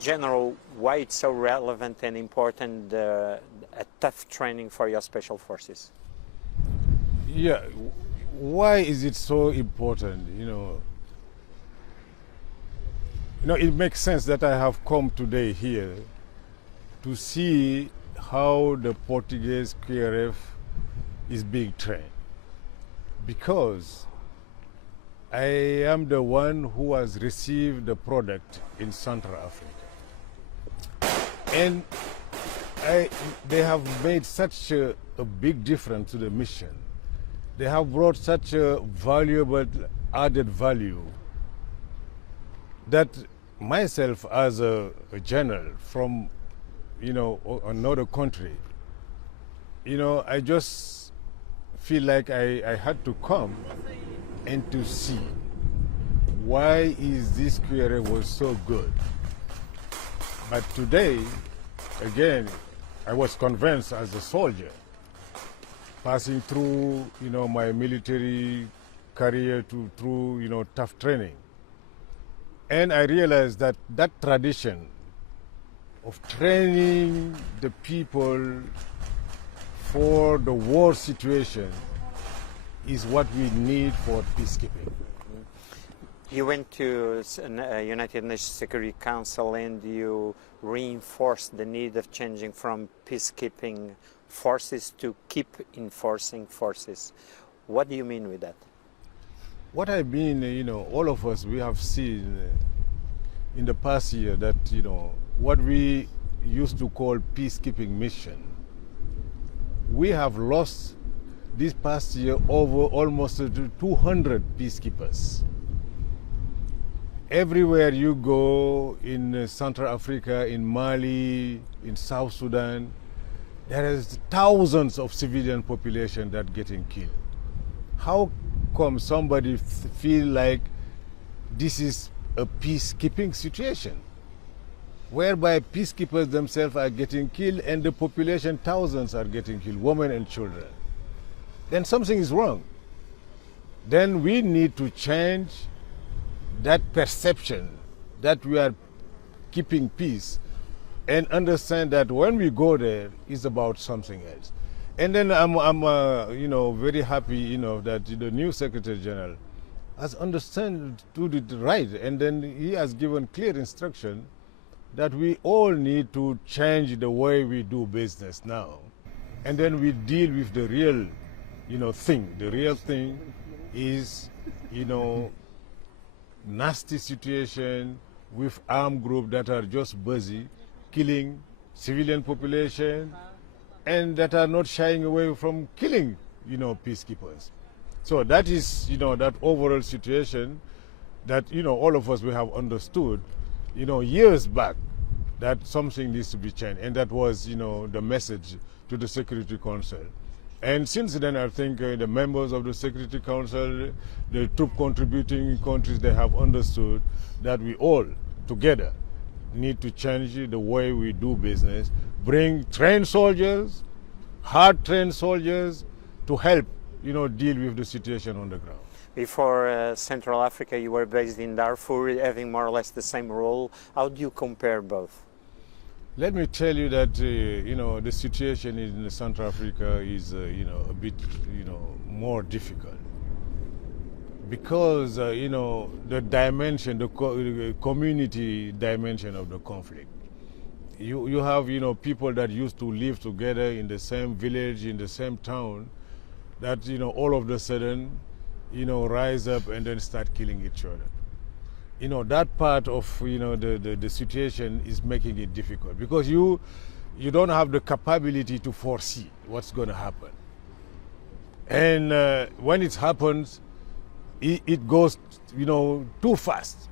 General, why it's so relevant and important, a tough training for your special forces? Yeah, why is it so important? It makes sense that I have come today here to see how the Portuguese QRF is being trained, because I am the one who has received the product in Central Africa. And they have made such a big difference to the mission. They have brought such a valuable added value that myself as a general from, another country, I just feel like I had to come and to see why is this QRF was so good. But today, again, I was convinced as a soldier, passing through, my military career through, tough training. And I realized that that tradition of training the people for the war situation is what we need for peacekeeping. You went to United Nations Security Council and you reinforced the need of changing from peacekeeping forces to keep enforcing forces. What do you mean with that? What I mean, all of us, we have seen in the past year that, what we used to call peacekeeping mission, we have lost this past year over almost 200 peacekeepers. Everywhere you go in Central Africa, in Mali, in South Sudan, there is thousands of civilian population that getting killed. How come somebody feel like this is a peacekeeping situation, whereby peacekeepers themselves are getting killed and the population, thousands are getting killed, women and children? Then something is wrong. Then we need to change that perception that we are keeping peace and understand that when we go there, it's about something else. And then I'm very happy, that the new Secretary General has understood it right, and then he has given clear instruction that we all need to change the way we do business now, and then we deal with the real, thing. The real thing is, nasty situation with armed groups that are just busy killing civilian population and that are not shying away from killing, peacekeepers. So that is, that overall situation that, all of us, we have understood, years back that something needs to be changed. And that was, the message to the Security Council. And since then, I think the members of the Security Council, the troop contributing countries, they have understood that we all together need to change the way we do business, bring trained soldiers, hard-trained soldiers to help, deal with the situation on the ground. Before Central Africa, you were based in Darfur, having more or less the same role. How do you compare both? Let me tell you that, the situation in Central Africa is, a bit, more difficult. Because, the dimension, the community dimension of the conflict. You have, people that used to live together in the same village, in the same town, that, all of a sudden, rise up and then start killing each other. That part of, the situation is making it difficult because you don't have the capability to foresee what's going to happen. And when it happens, it goes, too fast.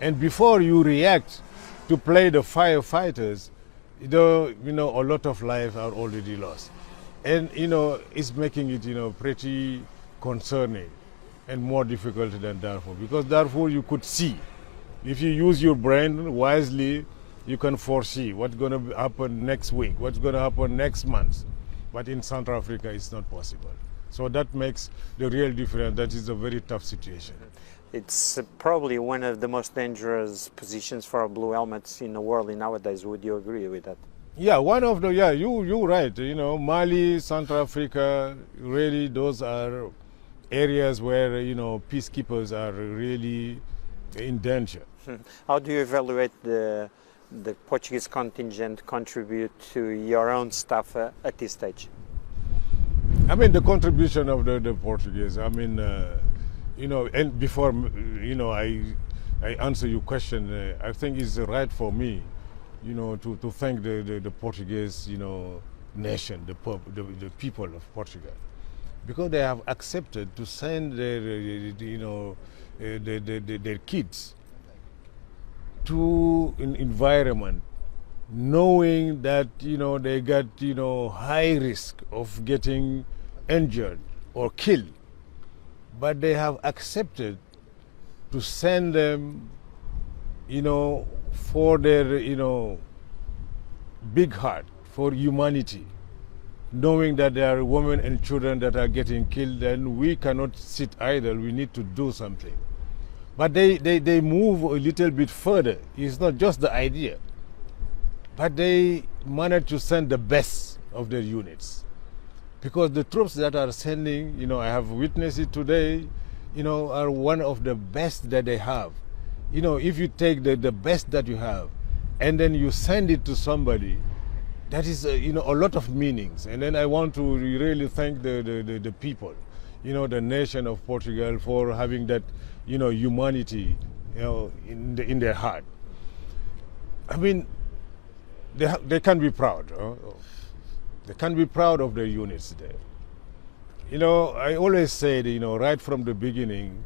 And before you react to play the firefighters, a lot of lives are already lost. And, it's making it, pretty concerning and more difficult than Darfur. Because Darfur, you could see. If you use your brain wisely, you can foresee what's going to happen next week, what's going to happen next month. But in Central Africa, it's not possible. So that makes the real difference. That is a very tough situation. It's probably one of the most dangerous positions for blue helmets in the world nowadays. Would you agree with that? Yeah, one of the, yeah, you're right. You know, Mali, Central Africa, really those are areas where, you know, peacekeepers are really in danger. How do you evaluate the Portuguese contingent contribute to your own staff at this stage? I mean, the contribution of the Portuguese, I mean, you know, and before, you know, I answer your question, I think it's right for me, you know, to thank the Portuguese, you know, nation, the people of Portugal, because they have accepted to send their, you know, their kids to an environment knowing that, you know, they got, you know, high risk of getting injured or killed. But they have accepted to send them, you know, for their, you know, big heart, for humanity, knowing that there are women and children that are getting killed, and we cannot sit idle, we need to do something. But they move a little bit further. It's not just the idea, but they manage to send the best of their units. Because the troops that are sending, you know, I have witnessed it today, you know, are one of the best that they have. You know, if you take the best that you have and then you send it to somebody, that is, you know, a lot of meanings. And then I want to really thank the people, you know, the nation of Portugal for having that, you know, humanity, you know, in their heart. I mean, they can be proud. They can be proud of their units there. You know, I always said, you know, right from the beginning,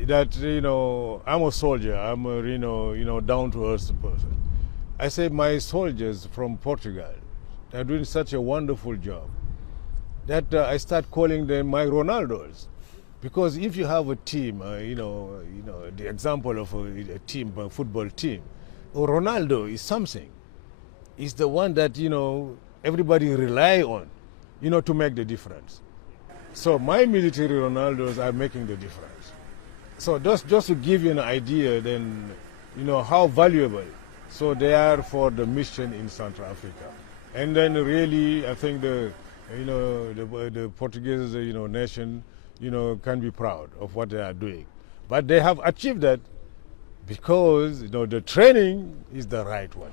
that, you know, I'm a soldier. I'm a, you know, down-to-earth person. I say my soldiers from Portugal, they're doing such a wonderful job that I start calling them my Ronaldos. Because if you have a team, you know, the example of a team, a football team, Ronaldo is something. He's the one that, you know, everybody rely on, you know, to make the difference. So my military Ronaldos are making the difference. So just to give you an idea, then, you know, how valuable so they are for the mission in Central Africa. And then really, I think the Portuguese, you know, nation, you know, can be proud of what they are doing. But they have achieved that because, you know, the training is the right one.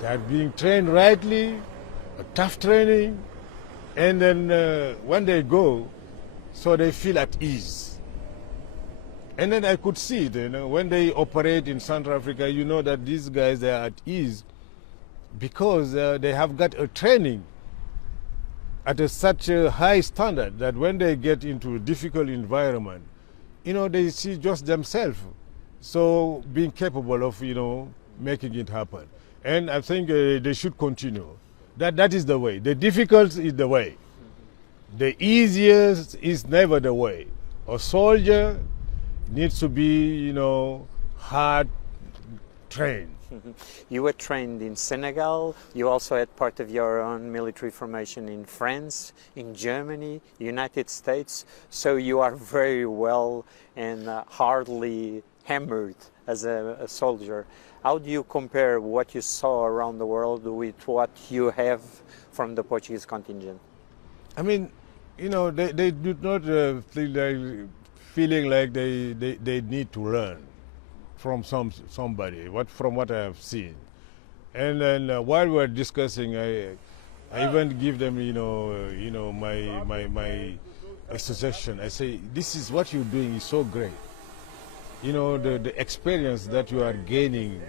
They are being trained rightly, a tough training, and then when they go, so they feel at ease. And then I could see it, you know, when they operate in Central Africa, you know that these guys, they are at ease because they have got a training at such a high standard that when they get into a difficult environment, you know, they see just themselves. So being capable of, you know, making it happen. And I think they should continue. That is the way. The difficult is the way. The easiest is never the way. A soldier needs to be, you know, hard trained. You were trained in Senegal. You also had part of your own military formation in France, in Germany, United States. So you are very well and hardly hammered as a soldier. How do you compare what you saw around the world with what you have from the Portuguese contingent? I mean, you know, they do not feeling like they need to learn from somebody, from what I have seen. And then while we were discussing, I even give them, you know, my suggestion. I say, this is what you're doing is so great. You know, the experience that you are gaining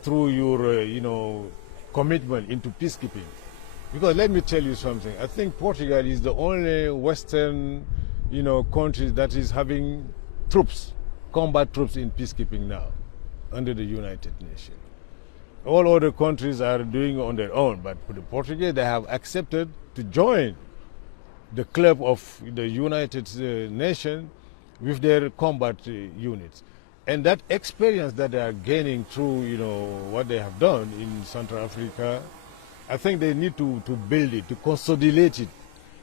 through your, you know, commitment into peacekeeping. Because let me tell you something. I think Portugal is the only Western, you know, country that is having troops, combat troops in peacekeeping now, under the United Nations. All other countries are doing on their own, but for the Portuguese, they have accepted to join the club of the United Nations with their combat units. And that experience that they are gaining through, you know, what they have done in Central Africa, I think they need to build it, to consolidate it.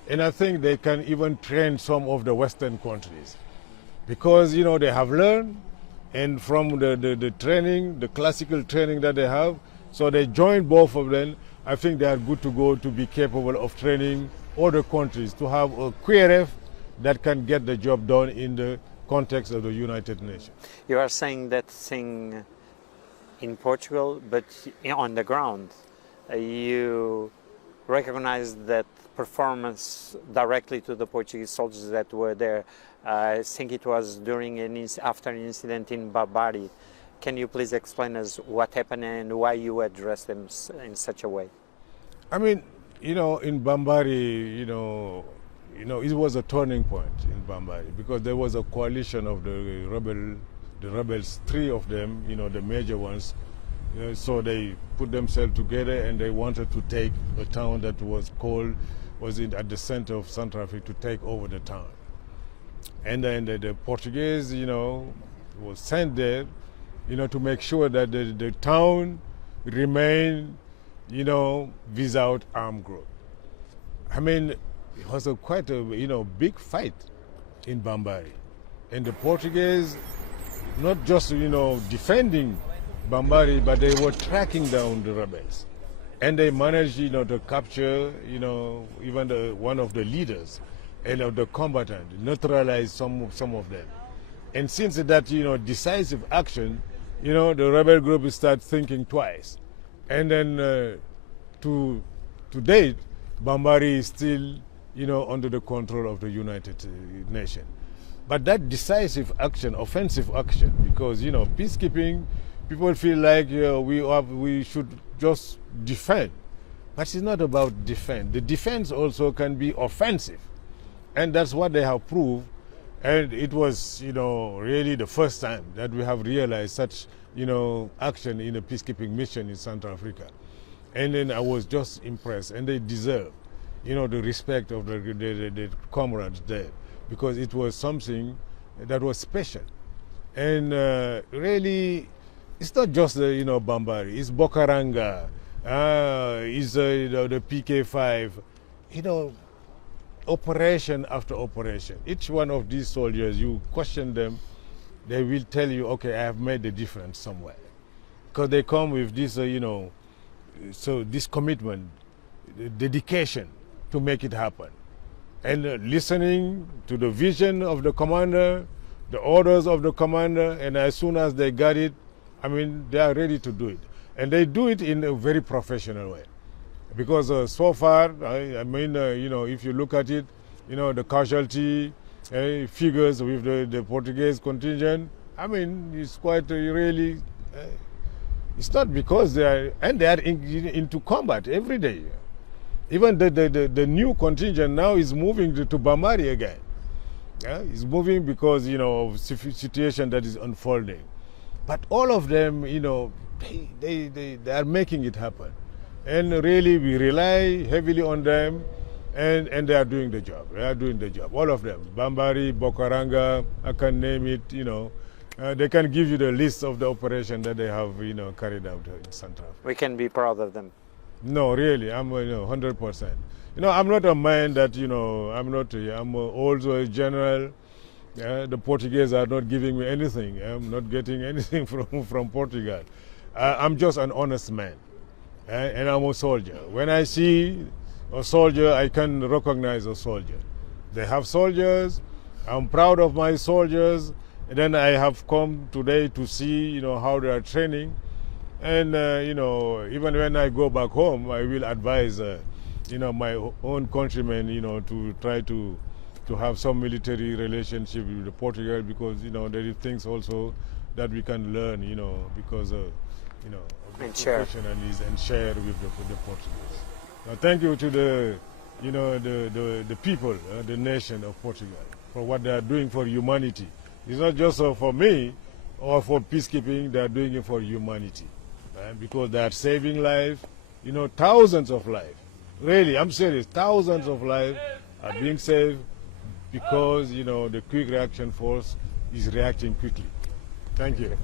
And I think they can even train some of the Western countries. because, you know, they have learned, and from the training, the classical training that they have, so they joined both of them. I think they are good to go to be capable of training other countries to have a QRF that can get the job done in the context of the United Nations. You are saying that thing in Portugal, but on the ground, you recognize that performance directly to the Portuguese soldiers that were there. I think it was during after an incident in Barbary. Can you please explain us what happened and why you addressed them in such a way? I mean, you know, in Barbary, you know, it was a turning point in Barbary because there was a coalition of the rebels, 3 of them, you know, the major ones. So they put themselves together and they wanted to take a town that was at the center of Central Africa, to take over the town. And then the Portuguese, you know, was sent there, you know, to make sure that the town remained, you know, without armed group. I mean, it was quite a, you know, big fight in Barbary. And the Portuguese, not just, you know, defending Barbary, but they were tracking down the rebels. And they managed, you know, to capture, you know, even one of the leaders and of the combatants, neutralize some of them. And since that, you know, decisive action, you know, the rebel group start thinking twice. And then to date, Barbary is still, you know, under the control of the United Nations. But that decisive action, offensive action, because, you know, peacekeeping, people feel like we should just defend. But it's not about defend. The defense also can be offensive. And that's what they have proved. And it was, you know, really the first time that we have realized such, you know, action in a peacekeeping mission in Central Africa. And then I was just impressed. And they deserve, you know, the respect of the comrades there, because it was something that was special. And really, it's not just the, you know, Barbary, it's Bokaranga, it's you know, the PK5, you know, operation after operation. Each one of these soldiers, you question them, they will tell you, okay, I have made the difference somewhere. Because they come with this, you know, so this commitment, dedication to make it happen. And listening to the vision of the commander, the orders of the commander, and as soon as they got it, I mean, they are ready to do it. And they do it in a very professional way. Because so far, I mean, you know, if you look at it, you know, the casualty figures with the Portuguese contingent, I mean, it's quite really, it's not because they are into combat every day. Even the new contingent now is moving to Barbary again. Yeah? It's moving because, you know, of situation that is unfolding. But all of them, you know, they are making it happen. And really, we rely heavily on them, and they are doing the job. They are doing the job, all of them. Barbary, Bokaranga, I can name it, you know. They can give you the list of the operation that they have, you know, carried out in Central Africa. We can be proud of them. No, really, I'm, you know, 100%. You know, I'm not a man that, you know, I'm also a general. The Portuguese are not giving me anything. I'm not getting anything from Portugal. I'm just an honest man. And I'm a soldier. When I see a soldier, I can recognize a soldier. They have soldiers. I'm proud of my soldiers. And then I have come today to see, you know, how they are training. And, you know, even when I go back home, I will advise, you know, my own countrymen, you know, to try to have some military relationship with Portugal, because, you know, there is things also that we can learn, you know, because, you know, and share and share with the Portuguese. Now, thank you to the, you know, the people, the nation of Portugal, for what they are doing for humanity. It's not just for me or for peacekeeping; they are doing it for humanity, because they are saving lives. You know, thousands of lives. Really, I'm serious. Thousands of lives are being saved because, you know, the Quick Reaction Force is reacting quickly. Thank you.